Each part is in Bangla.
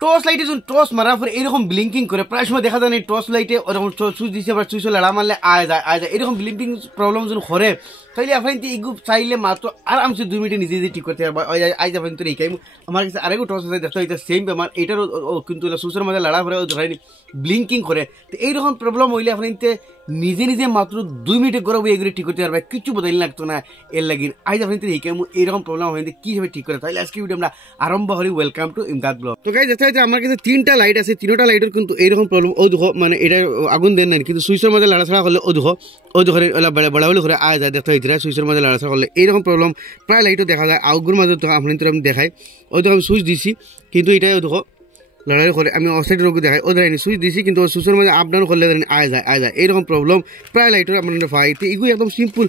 টর্চ লাইটে যখন টর্চ মারার পরে এরকম ব্লিঙ্কিং করে, প্রায় সময় দেখা যায় না টর্চ লাইটে ওরকম সুইচ দিচ্ছে আবার সুইচ লাড়া মারলে আয় যায় এরকম ব্লিঙ্কিং প্রবলেম যখন করে, তাইলে আপনি এইগুলো চাইলে মাত্র আরামসে 2 মিনিটে নিজে নিজে ঠিক করতে পারবা। আজ আপনি তো এইটাই আমার কাছে আরেকও টর্চ আছে দেখতে এটা সেম আমার এটারও কিন্তু সুইচের মধ্যে লাড়া পরে ধরেনি ব্লিঙ্কিং করে। তো এইরকম প্রবলেম হইলে আপনি নিজে নিজে মাত্র 2 মিনিটে গরব এগুলি ঠিক করতে পারবে, কিছু বদল লাগতো না এর লাগি। আজ আপনি এই কেমন এইরকম প্রবলেম হইলে কীভাবে ঠিক করে, তাহলে আজকে ভিডিও আমরা আরম্ভ করি। Welcome to Imdad blog. তো গাইস দেখতে হচ্ছে আমার কাছে 3টা লাইট আছে, 3টা লাইটের কিন্তু এইরকম প্রবলেম। ও দেখো মানে এটা আগুন দেন না, কিন্তু সুইচের মধ্যে লাড়াছাড়া করলে ও দেখো বড়া বড়ি করে আয় যায় দেখতে হইতে সুইচের মধ্যে লাড়াছাড়া করলে এইরকম প্রবলেম প্রায় লাইটও দেখা যায়। আগুর মাঝে তো আপনি তো আমি দেখাই ওই দেখো আমি সুইচ দিছি, কিন্তু এটাই দেখো লড়াই করে আমি অসাইড রোগ দেখাই ও ধরেনি সুইচ দিছি, কিন্তু সুইচের মধ্যে আপ ডাউন করলে আয় যায় এইরকম প্রবলেম প্রায় লাইটের আপনার পাই। তো এগুলো একদম সিম্পল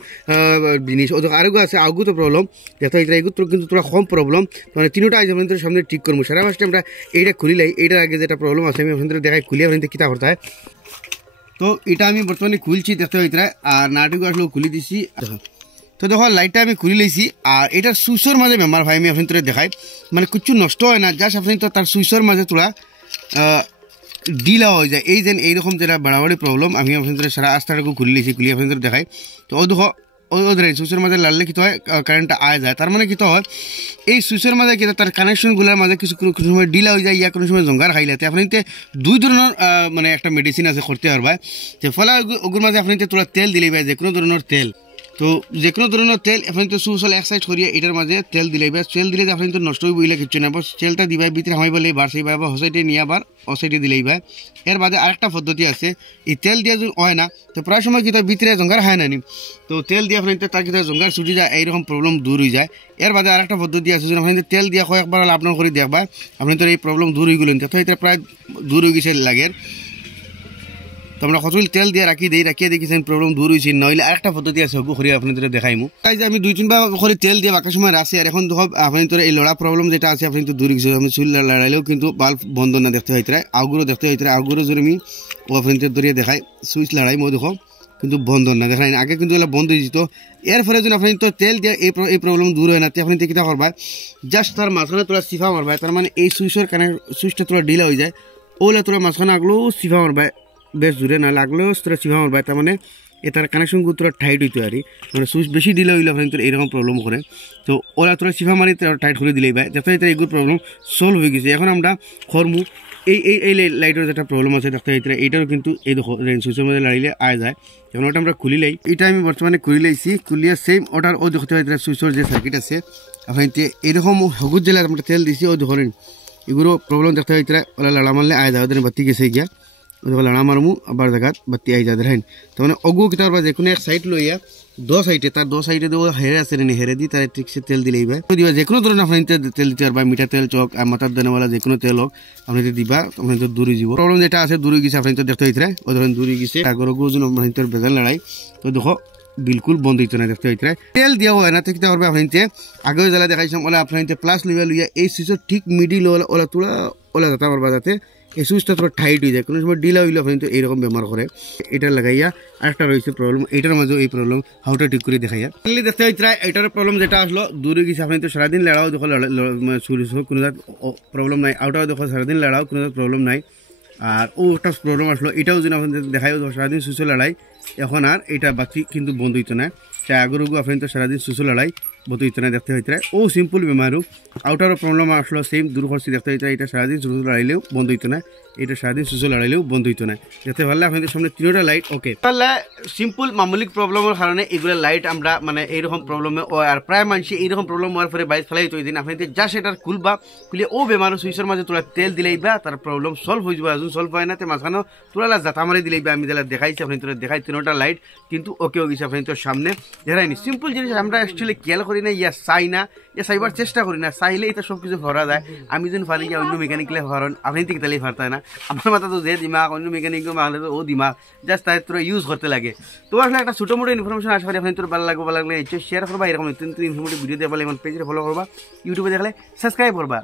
জিনিস। ও আরেকও আছে আগুও তো প্রবলেম দেখতে হইতে, এগুলো কিন্তু তোরা কম প্রবলেম, মানে 3টা আজ আপনাদের সামনে ঠিক করবো। সারা ফার্স্টে আমরা এইটা খুলিলাই, এইটার আগে যেটা প্রবলেম আছে আমি আপনাদের দেখাই খুলি আপনাদের কিতা করতে হয়। তো এটা আমি বর্তমানে খুলছি দেখতে হইতে, আর নাটুকু আসলেও খুলে দিছি। তো দেখো লাইটটা আমি খুলে লইছি, আর এটার সুইচের মাঝে বেমার ভাই আমি আপনাদের দেখাই, মানে কিছু নষ্ট হয় না, জাস্ট আপনি তো তার সুইচের মাঝে তোরা ডিলা হয়ে যায়। এই যেন এইরকম যেটা বাড়াবাড়ি প্রবলেম আমি আপনাদের সারা আস্তাটাকে খুলে লিছি, খুলে আপনাদের দেখাই। তো ও দেখো ওদের সুইচের মাঝে লাড়লে কী হয় কারেন্টটা আয় যায়, তার মানে কী হয় এই সুইচের মাঝে কি তার কানেকশনগুলোর মাঝে কিছু সময় ডিলা হয়ে যায়, ইয়া কোনো সময় জঙ্গার খাইলাতে আপনি 2 ধরনের মানে একটা মেডিসিন আছে করতে পারবা। তো ফলে ওগুলোর মাঝে আপনি তোরা তেল দিলেই ভাই, যে কোনো ধরনের তেল, তো যে কোনো ধরনের তেল আপনি তো সুইচ এক সাইড করিয়ে এটার মাঝে তেল দিলেই বা তেল দিলে আপনি তো নষ্ট হয়ে বইলে কিছু না, বস তেলটা দিবাই ভিতরে হামাই বলে বাড়ছে বা হসাইটে নিয়ে আবার অসাইটে দিলেই ভাই। এর বাদে আরেকটা পদ্ধতি আছে, এই তেল দিয়ে যদি হয় না তো প্রায় সময় কি ভিতরে জঙ্গার হয় না নি, তো তেল দিয়ে আপনি তার কি জঙ্গার ছুটি যায়, এইরকম প্রবলেম দূর হয়ে যায়। এর বাদে আরেকটা পদ্ধতি আছে, আপনি তেল দিয়ে কয়েকবার আপনার করে দেখবা আপনি তো এই প্রবলেম দূর হয়ে গেলেন, তো এটা প্রায় দূর হয়ে গেছে লাগে। তো আমরা কতগুলি তেল দিয়ে রাখিয়ে দেখেছেন প্রবলেম দূর হয়েছে। নইলে আরেকটা পদ্ধতি আছে ওগুলো করে আপনাদের দেখাইমু। তাই যে আমি 2-3বার করে তেল দিয়ে বাকি সময় রাখছি, আর এখন দেখো আপনি তো এই লড়া প্রবলেম যেটা আছে আপনি তো দূর গেছে, আমি চুল লড়াইলেও কিন্তু বাল্ব বন্ধ না দেখতে হইতে, আগুরও দেখতে হইতে, আগুরও যদি আমি ও আপনাদের ধরিয়ে দেখাই সুইচ লড়াই মো দেখো কিন্তু বন্ধ না দেখাই, আগে কিন্তু এগুলো বন্ধ হয়ে যেত। এর ফলে যদি আপনি তো তেল দিয়ে এই প্রবলেম দূর হয় না, আপনি কিতা করবা জাস্ট তার মাঝখানে তোরা সিফা মারবা, তার মানে এই সুইচটা তোরা ডিলা হয়ে যায়, ওগুলো তোরা মাঝখানে আগলেও সিফা মারবা বেশ জোরে, না লাগলেও তোরা সিফা মারবা, তার মানে এটার কানেকশনগুলো তোরা টাইট হইতে পারি, মানে সুইচ বেশি দিলে হইলে আপনার তোর এইরকম প্রবলেম করে। তো ওরা তোরা সিফা মারি টাইট করে দিলেই ভাই দেখতে হইতে এইগুলো প্রবলেম সলভ হয়ে গেছে। এখন আমরা খরমু এই লাইটের যেটা প্রবলেম আছে দেখতে হইতে, এইটারও কিন্তু এই দেখো সুইচের মধ্যে লাড়িলে আয় যায়। এখন ওটা আমরা খুলিলাই, এটা আমি বর্তমানে খুলে লাইছি, খুলিয়ে সেম ওটার ও দেখতে হইতে সুইচের যে সার্কিট আছে আপনি এইরকম হগুর জেলায় আমরা তেল দিছি, ও ধরেন এগুলো প্রবলেম দেখতে হইতে ওরা লাড়া মারলে আয় যায়, ওদের বাতি গেছে গিয়া লাড়া মারমু আবার জায়গাত বাতি আই যায় হ্যাঁ। তো মানে অগু কিতার বা যে কোনো এক সাইড লইয়া 2 সাইডে তার 2 সাইডে দেবো হেরে আছে নি, হেরে দিই তার ঠিক সে তেল দিলেই ভাই দিবা, যে কোনো ধরনের আপনি তেল দিতে পারবা, মিঠা তেল চক মাথার দানাওয়ালা যে কোনো তেল হোক আপনি দিবা, আপনি তো দূরে যাব প্রবলেম যেটা আছে দূরে গেছে আপনি তো দেখতে হইতে ও ধরেন দূরে গেছে আগর ওজন আপনি তোর বেজাল লড়াই। তো দেখো বিলকুল বন্ধ হইতো না দেখতে হইতে, তেল দেওয়া হয় না কিতা করবে আপনি আগেও জ্বালা দেখাইছিলাম ওলা আপনি প্লাস লইয়া এই সুইচের ঠিক মিডিল ওলা তোলা ওলা যেতে পারবা, যাতে এই সুইচটা তোর টাইট হয়ে যায়, কোনো সময় ডিলা হইলে আপনি তো এইরকম বেমার করে। এটা লাগাইয়া আরেকটা রয়েছে প্রবলেম, এইটার মাঝেও এই প্রবলেম হাউটা ঠিক করে দেখাইয়া দেখতে হইতে এটার প্রবলেম যেটা আসলো দূরে গেছে আপনি তো সারাদিন লড়াও দেখো কোনো প্রবলেম নাই, আউটাও দেখো সারাদিন লড়াও কোনো প্রবলেম নাই। আর ও একটা প্রবলেম আসলো এটাও যদি আপনাদের দেখাই সারাদিন সুইচে লড়াই, এখন আর এটা বাতি কিন্তু বন্ধ হইতো না, চাই আগর আপনি তো সারাদিন সুইচে লড়াই বন্ধ হইতো না দেখতে হইতে। ও সিম্পল বেমারও আউটারও প্রবলেম আসলো সেম দূর করছি দেখতে হইতে, এটা সারাদিন সুইচে লড়াইলেও বন্ধ হইতো না, এটা সারাদিন সুইচে লড়াইলেও বন্ধ হইতো না। যাতে ভালো আপনাদের সামনে 3টা লাইট ওকে, তাহলে সিম্পল মামুলিক প্রবলেমের কারণে এগুলো লাইট আমরা মানে এইরকম প্রবলেমে ও আর প্রায় মানুষ এইরকম প্রবলেম হওয়ার পরে বাইক ফেলাই তৈরি দিন আপনি যা সেটার খুলবা খুলে ও বেমার সুইচের মাঝে তোলা তেল দিলেই বা তার প্রবলেম সলভ হয়ে যাবে, এখন সলভ হয় না তো মাঝখানে তোলা যাতা মারি দিলেই বা আমি তাহলে দেখাইছি আপনি তোরা দেখাই 3টা লাইট কিন্তু ওকে গেছে আপনি তোর সামনে দেখাইনি। সিম্পল জিনিস আমরা অ্যাকচুয়ালি খেয়াল করি না, ইয়া চাই না, ইয়া চাইবার চেষ্টা করি না, চাইলে এটা সব কিছু ভরা যায়। আমি যখন ফারি গিয়ে অন্য মেকানিকলে ভরেন আপনি ঠিক তাহলেই ফারতায় না, আমার মাথা তো যে দিমাগ অন্য মেকানিক মাহলে তো ও দিমাগ জাস্ট তাই তোরা ইউজ করতে লাগে। তো আসলে একটা ছোটো মোটো ইনফরমেশন আসবে আপনি তোর ভালো লাগলে শেয়ার করবা, এরকম নতুন ইনফরমেটিভ ভিডিও দেওয়া পেজে ফলো করবা, ইউটিউবে দেখলে সাবস্ক্রাইব করবা।